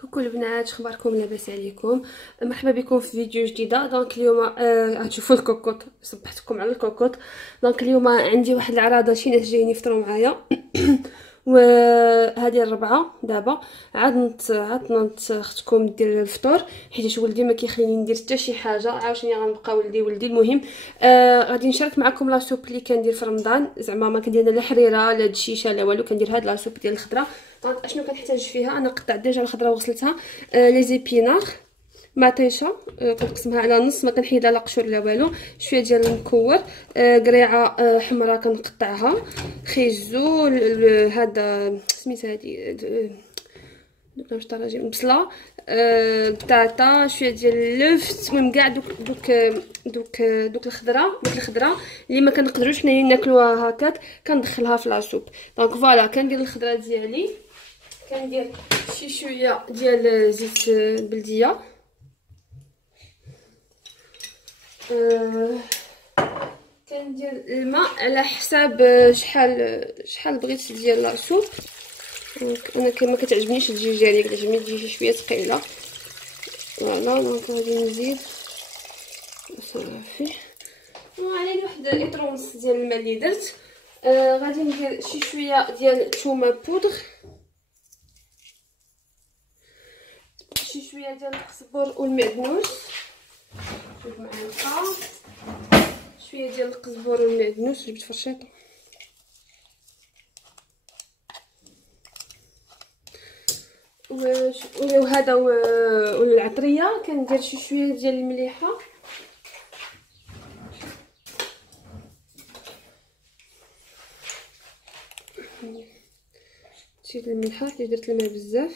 كوكو البنات، اخباركم؟ لاباس عليكم؟ مرحبا بكم في فيديو جديده. دونك اليوم غتشوفوا الكوكوط، صبحتكم على الكوكوط. دونك اليوم عندي واحد العراضه، شي ناس جايين يفطروا معايا وهذه الربعه. دابا عاد نط اختكم دير الفطور، حيت ولدي ما كيخليني ندير حتى شي حاجه. عاوتاني غنبقى ولدي. المهم غادي نشارك معكم لاصوب اللي كندير في رمضان. زعما ما كندير لا حريره لا الشيشه لا والو، كندير هاد لاصوب ديال الخضره. دونك اشنو كنحتاج فيها؟ انا قطعت ديجا الخضره وغسلتها. لي زيبينار، مطيشه كنقسمها على نص، ما كنحيد لا قشور لا والو. شويه ديال المكور، قريعه حمراء كنقطعها، خيزو، هذا سميتها هادي واش طراجي، بصله، بطاطا، شويه ديال اللفت. المهم كاع دوك الخضره اللي ما كنقدروش حنايا ناكلوها هكاك كندخلها في لاصوب. دونك فوالا كندير الخضره ديالي، كندير شي شويه ديال زيت بلديه، كندير الماء على حساب شحال بغيت ديال لاصوب. انا ما كتعجبنيش تجي جاريه، كتعجبني تجي شويه ثقيله. فوالا دونك غادي نزيد صافي، وعليه واحد لتر ونص ديال الماء اللي درت. غادي ندير شي شويه ديال الثومه بودغ، شي شويه ديال القزبر والمعدنوس، جوج معالق، شويه ديال القزبر والمعدنوس، جبت فرشيطه، وهذا والعطريه كندير شي شويه ديال المليحه، شي الملحه حيت درت الماء بزاف،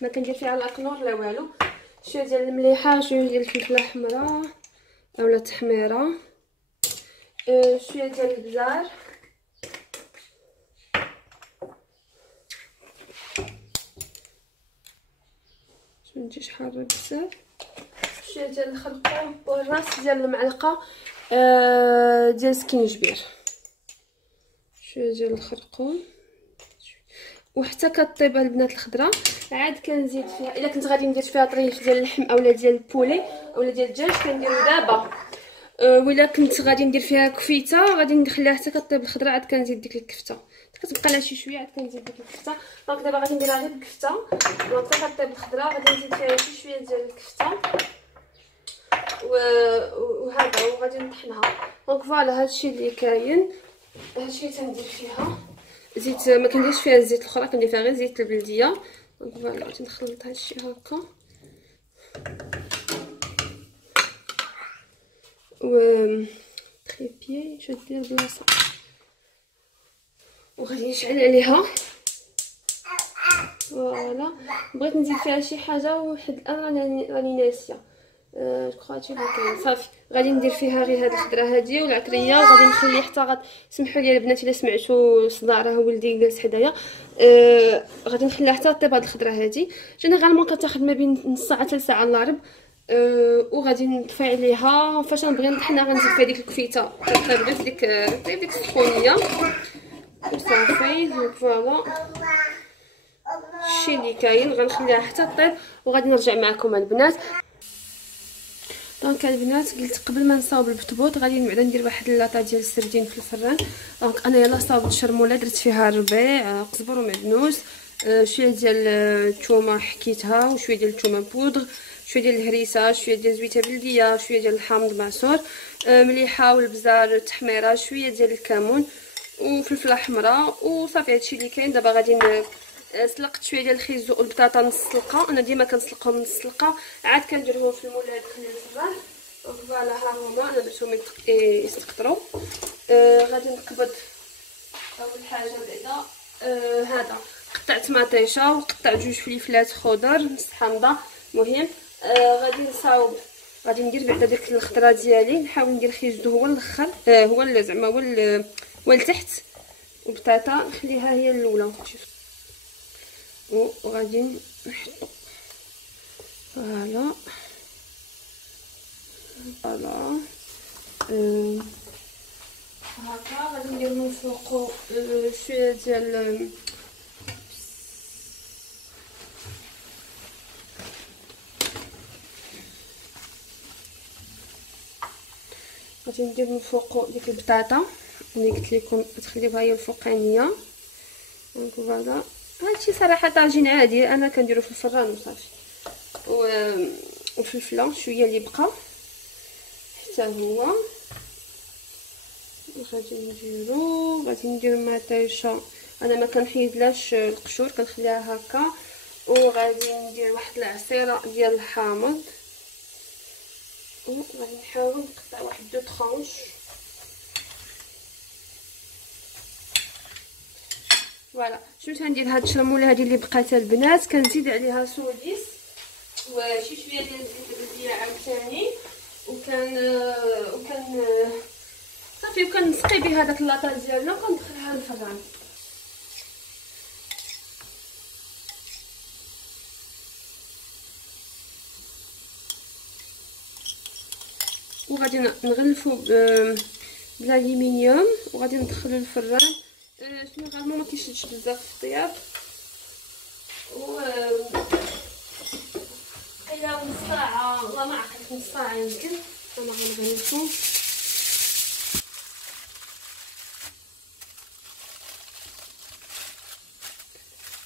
ما كندير فيها لا كنور لا والو. شويه ديال المليحه، شويه ديال الفلفله حمراء اولا تحميره، شويه ديال البزار، باش منجيش حاره بزاف، شويه ديال الخرقوم، والراس ديال المعلقه ديال سكينجبير، شويه ديال الخرقوم. وحتى كطيب البنات الخضره عاد كنزيد فيها، الا كنت غادي ندير فيها طريف ديال اللحم اولا ديال البولي اولا ديال الدجاج كنديرو دابا. ولا كنت غادي ندير فيها كفيته غادي نخليها حتى كطيب الخضره، عاد كنزيد ديك الكفته، كتبقى لها شي شويه، عاد كنزيد ديك الكفته. دونك دابا غادي نديرها غير الكفته. دونك حتى كطيب الخضره غادي نزيد فيها شي شويه ديال الكفته وهذا، وغادي نطحنها. دونك فوالا هادشي اللي كاين، هادشي اللي تندير فيها. زيت ما كنديرش فيها الزيت الاخرى، كندير فيها غير زيت البلديه. دونك فوالا غادي نخلط هادشي هكا، و تري بيي شو دير بلاصه، وغادي نشعل عليها. فوالا بغيت نزيد فيها شي حاجه واحد الان راني ناسيه، كرواتي اللي كاين. صافي غادي ندير فيها غير هاد الخضره هادي والعطريه، وغادي نخلي حتى سمحوا لي البنات الا سمعتوا صداع، راه ولدي جالس حدايا. غادي نخليها حتى طيب هاد الخضره هادي. جينيرالمون كتاخذ ما بين نص ساعه حتى ساعه الا ربع. وغادي نطفي عليها. فاش غنبغي نطحنها غنزيد فيها ديك الكفيته طيب غير في ديك السخونيه وصافي. دونك فوالا الشيء اللي كاين، غنخليها حتى طيب وغادي نرجع معكم البنات. دونك البنات قلت قبل ما نصاوب البطبوط غادي بعدا ندير واحد لاطه ديال السردين في الفران. دونك انا يلا صاوبت شرموله، درت فيها ربيع، قزبر ومعدنوس، شويه ديال الثومه حكيتها، وشويه ديال الثومه بودغ، شويه ديال الهريسه، شويه ديال زويته بلديه، شويه ديال الحامض معصور، مليحه والبزار، تحميره، شويه ديال الكمون وفلفله حمراء، وصافي هادشي اللي كاين. دابا غادي سلقت شويه ديال الخيزو والبطاطا نص سلقه، انا ديما كنسلقهم نص سلقه، عاد كنديرهم في المولاد نخليهم في الفران. دونك فوالا ها هما انا درتهم يستقطروا. غادي نقبض اول حاجه بعدا هذا، قطعت مطيشه وقطعت جوج فليفلات خضر نص حامضه. المهم غادي نصاوب، غادي ندير بعدا ديك الخضره ديالي، نحاول ندير خيزو هو الاخر، هو زعما هو لتحت، والبطاطا نخليها هي الاولى. وغادي نحطو فوالا هكا. غادي ندير من فوقو شويه ديال غادي ندير من فوق ديك البطاطا اللي قلت لكم تخليوها هي الفوقانيه. دونك فوالا هادشي صراحه طاجين عادي انا كنديرو في الفران وصافي. وفلفله شويه اللي بقى حتى هو غادي ندير مطيشه. انا ما كنحيدلاش القشور كنخليها هكا. وغادي ندير واحد العصيره ديال الحامض وغادي نحاول نقطع واحد دو طرونش. فوالا شنو غندير هاد الشرموله هادي اللي بقات البنات كنزيد عليها سوديس وشي شويه ديال الزيت الزيتون عاوتاني وكان صافي وكنسقي بها داك لاطا ديالنا وكندخلها للفران. وغادي نغلفو بالالومنيوم وغادي ندخلو للفران. جينيرالمون ما كيشدش بزاف في الطياب و الى نص ساعه والله ما عقلت نص ساعه يمكن انا غنغلفو.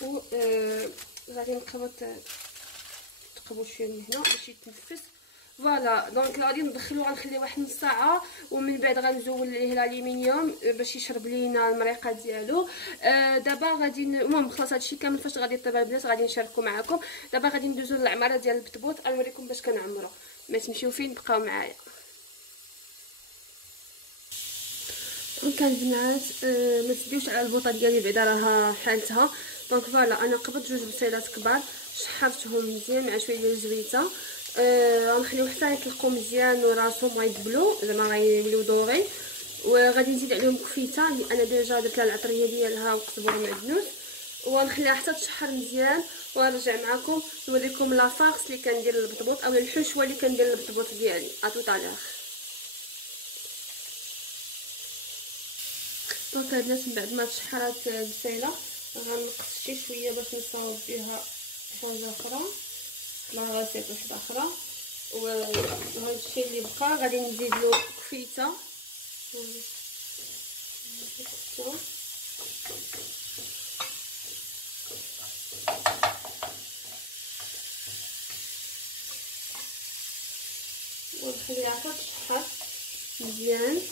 و غادي نقبط شويه من هنا باش يتنفس. فوالا دونك غادي ندخلو غنخليه واحد نص ساعه ومن بعد غنزول ليه الالومنيوم باش يشرب لينا المريقه ديالو. دابا غادي المهم خلاص هادشي كامل فاش غادي يطيب البنات غادي نشاركو معكم. دابا غادي ندوزو للعماره ديال البطبوط غنوريكم باش كنعمرو. ما تمشيو فين بقاو معايا. دونك البنات ما تديوش على البوطه ديالي بعدا راها حالتها. دونك فوالا انا قبضت جوج بصيلات كبار شحرتهم مزيان مع شويه ديال الزويته. غنخليو حتى يطلقوا مزيان وراسهم غيدبلوا زعما غيوليو دوري. وغادي نزيد عليهم كفيته اللي انا ديجا درت لها العطريه ديالها وقزبر ومعدنوس ونخليها حتى تشحر مزيان ونرجع معكم نوريكم لا فارس اللي كندير للبطبوط او الحشوه اللي كندير للبطبوط ديالي. اتو طالع. دونك البنات من بعد ما تشحرات البصيله غنقص شي شويه باش نصاوب بها حاجه اخرى لا غاسيط واحده اخرى. وهذا الشيء اللي بقى غادي نزيد له كفيته ونخليها تشحر مزيان.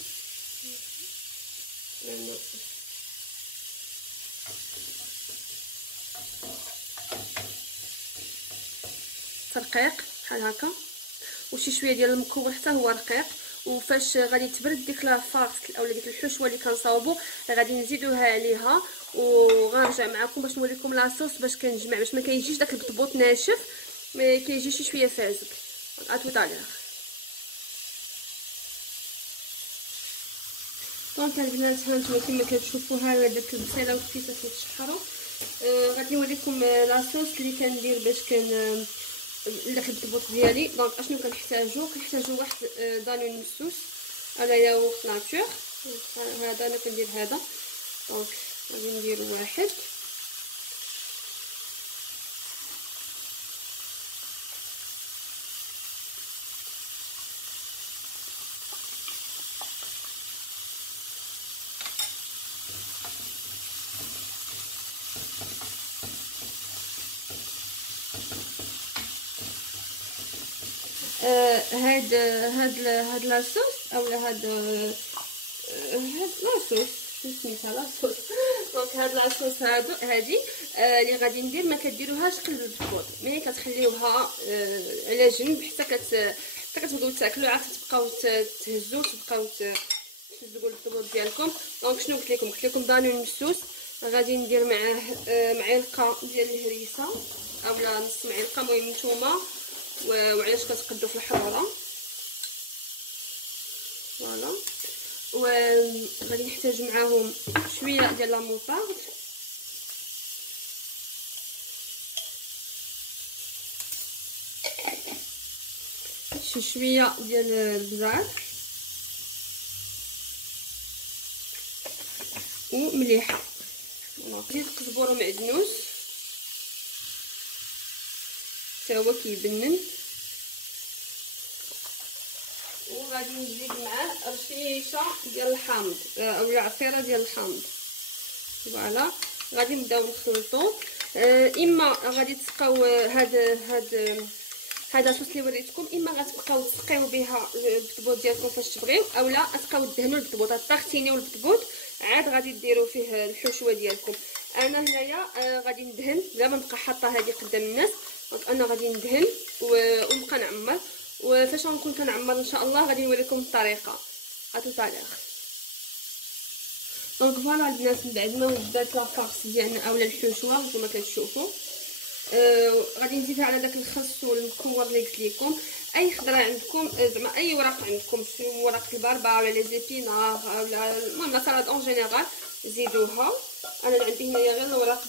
رقيق بحال هكا وشي شويه ديال المكون حتى هو رقيق. وفاش غادي تبرد ديك لافارس اولا ديك الحشوه اللي كنصاوبو غادي نزيدوها عليها وغنرجع معكم باش نوريكم لاصوص باش كنجمع باش ما كيجيش داك البطبوط ناشف ما كيجي شي شويه فازك. اتو طالع. دونك البنات هانتوما كما كتشوفوها داك البصيله والكفيته كيتشحروا. غادي نوريكم لاصوص اللي كندير باش داك البطبوط ديالي. دونك اشنو كنحتاجو واحد دانون مسوس على ياغورت ناتور. هذا انا كندير هذا. دونك غادي ندير واحد هاد لاصوص اولا هاد لاصوص سميتها لاصوص. دونك هاد لاصوص هادي اللي غادي ندير ما كديروهاش قلب البطبوط ملي كتخليوها على جنب حتى كتبغيو تاكلوا عاد تبقاو تهزوا تبقاو تهزوا البطبوط ديالكم. دونك شنو قلت لكم دانون مسوس غادي ندير معاه معلقه ديال الهريسه اولا نص معلقه. المهم نتوما وعلاش كتقدوا في الحراره. فوالا وغادي نحتاج معاهم شويه ديال لا موطارد شي شويه ديال البزاك ومليح. نزيد قزبر ومعدنوس حتى هو كيبنن. وغادي نزيد معاه رشيشه ديال الحامض اولا عصيره ديال الحامض. فوالا غادي نبداو نخلطو. اما غادي تسقاو هذا الصوص اللي وريتكم، اما غتبقاو تسقيو بها البطبوط ديالكم فاش تبغيو، اولا غتبقاو دهنوا البطبوط، غتغسلوا البطبوط عاد غادي ديروا فيه الحشوه ديالكم. انا هنايا غادي ندهن بلا ما نبقى حاطه هذه قدام الناس. دونك انا غادي ندهن ونبقى نعمر، وفاش غنكون كنعمر ان شاء الله غادي نوريكم الطريقه. اتوتالير. دونك فوالا البنات، من بعد ما بدات لاكارس ديالنا اولا الحشوه كما كتشوفوا، غادي نزيدها على داك الخس والمكور اللي قلت لكم. اي خضره عندكم، زعما اي ورق عندكم، ورق البربه ولا لي زيبينار ولا المهم لا سالاد اون جينيرال زيدوها. انا عندي هنايا غير الوراق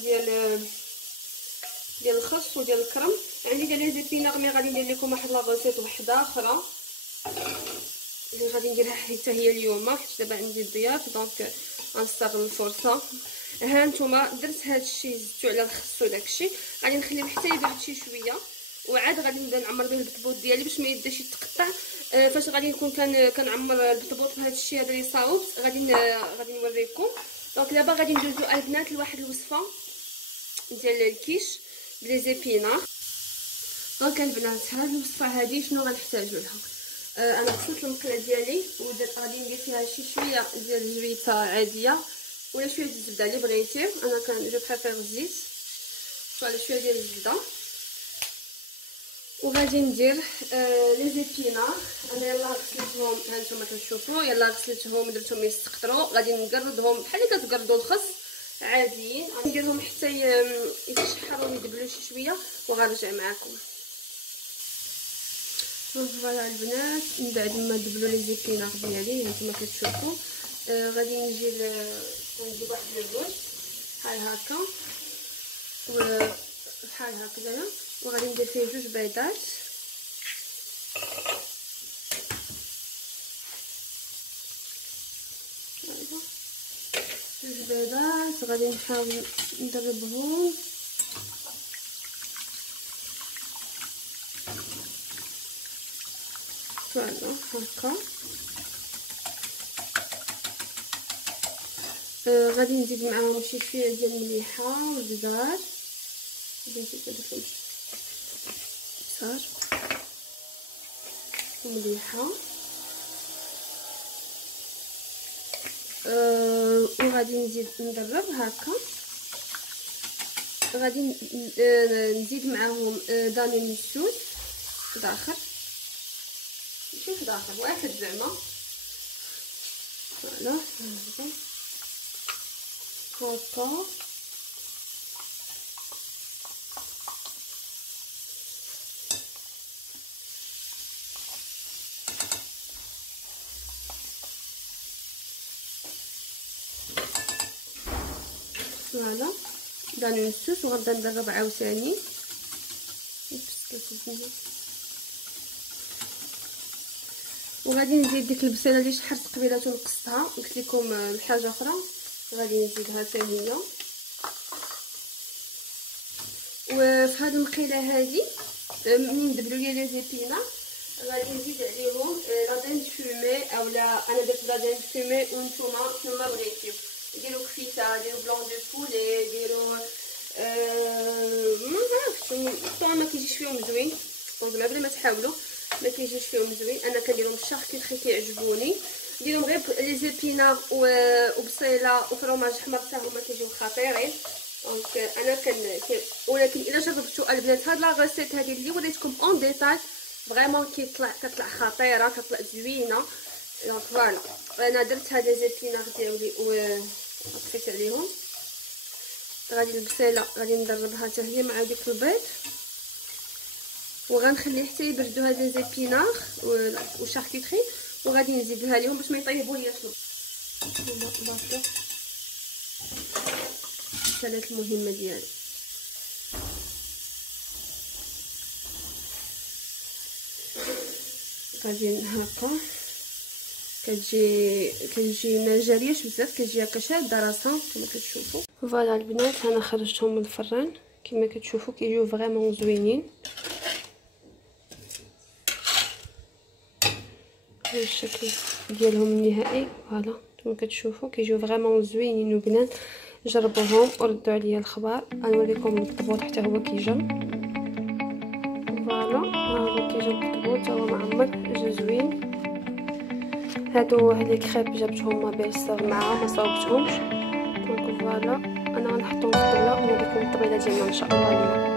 ديال الخس وديال الكرم. عندي ديال لي زيبينار مي غادي ندير لكم واحد لا روسيت وحده اخرى اللي غادي نديرها حتى هي اليوم، حيت دابا عندي الضياف دونك غنستغل الفرصه. ها نتوما درت هادشي، زدتو على الخس وداكشي، غادي نخليه حتى يبرد شي شويه، وعاد غادي نبدا نعمر به البطبوط ديالي باش ما يبداش يتقطع. فاش غادي نكون كنعمر البطبوط بهذا الشيء هذا اللي صاوبت غادي نوريكم. دونك دابا غادي ندوزو البنات لواحد الوصفه ديال الكيش بلي زيبينار. دونك البنات هاد الوصفه هادي شنو غنحتاجو لها؟ انا غسلت المقله ديالي ودرت غادي ندير فيها شي شويه ديال الجويته عاديه ولا شويه ديال الزبده اللي بغيتي. انا جو بريفير الزيت، ولا شويه ديال الزبده. وغادي ندير لي زيبينار. انا يلاه غسلتهم، ها نتوما كتشوفوا يلاه غسلتهم درتهم يستقطروا. غادي نقردهم بحال اللي كتقردوا الخس عاديين، غادي نديرهم حتى يتشحروا ويدبلوا شي شويه وغنرجع معكم. فوالا البنات، من بعد ما دبلوا لي زيبينار ديالي هانتوما كتشوفوا، غادي نجي ندير واحد البوش بحال هكا وبحال هكذايا، وغادي ندير فيه جوج بيضات. جوج بيضات غادي نحاول نضربهم فوالا هكا. غادي نزيد معاهم شي شويه ديال المليحه والبزار. غادي نزيد هذاك البزار ومليحه، وغادي نزيد نضرب هكا. غادي نزيد معاهم داني مسوس داخل، ماشي في داخل واحد زعما. فوالا هكا. فوالا داني مسوس، وغنبدا ندرب عاوتاني. وغادي نزيد ديك البصيله اللي شحرت قبيله ونقصتها، قلت لكم حاجه اخرى غادي نزيدها حتى هي. وفي هذه المقيله هذه منين دبلوا لي لي زيبينار غادي نزيد عليهم لا دين فومي، اولا انا درت لا دين فومي وانتوما شنو بغيتيو ديروا كفيته، ديروا بلون دو بولي، ديروا ما عرفتش طبعا ما كيجيش فيهم زوين. زعما بلا ما تحاولوا ما كيجيش فيهم زوين. انا كنديرهم بالشاركوتري كيعجبوني، نديرهم غير لي زيبينار وبصيله وفرماج حمر حتى هما كيجيو خطيرين. دونك انا ولكن الا جربتوا البنات هاد لا ريسيت هذه اللي وريتكم اون ديتاي فريمون كتطلع خطيره، كتطلع زوينه. دونك فوالا انا درت هاد لي زيبينار ديالي وطفيت عليهم. غادي البصيله غادي ندربها حتى هي مع ديك البيض، وغنخلي حتى يبردوا هاد لي زيبينار وشاركوتري، وغادي نزيدها لهم باش ما يطيبولياش الباطو. الثلاث المهمه ديالي. غادي هكا كتجي ما جارياش بزاف، كتجي هكا شاده راسها كما كتشوفوا. فوالا البنات انا خرجتهم من الفران كما كتشوفوا كيجيو فريمون زوينين. هذا الشكل ديالهم النهائي. فوالا نتوما كتشوفوا كيجيو فريمون زوينين وبنان. جربوهم وردوا عليا الخبر. غنوريكم البطبوط حتى هو كيجم. فوالا هذا كيجم البطبوط هو معمر جا زوين. هادو هاد لي كريب جبتهم ما بيرسيغ معاهم ما صاوبتهمش. دونك فوالا انا غنحطهم في الطبله ونوريكم الطبيله ديالنا ان شاء الله اليوم.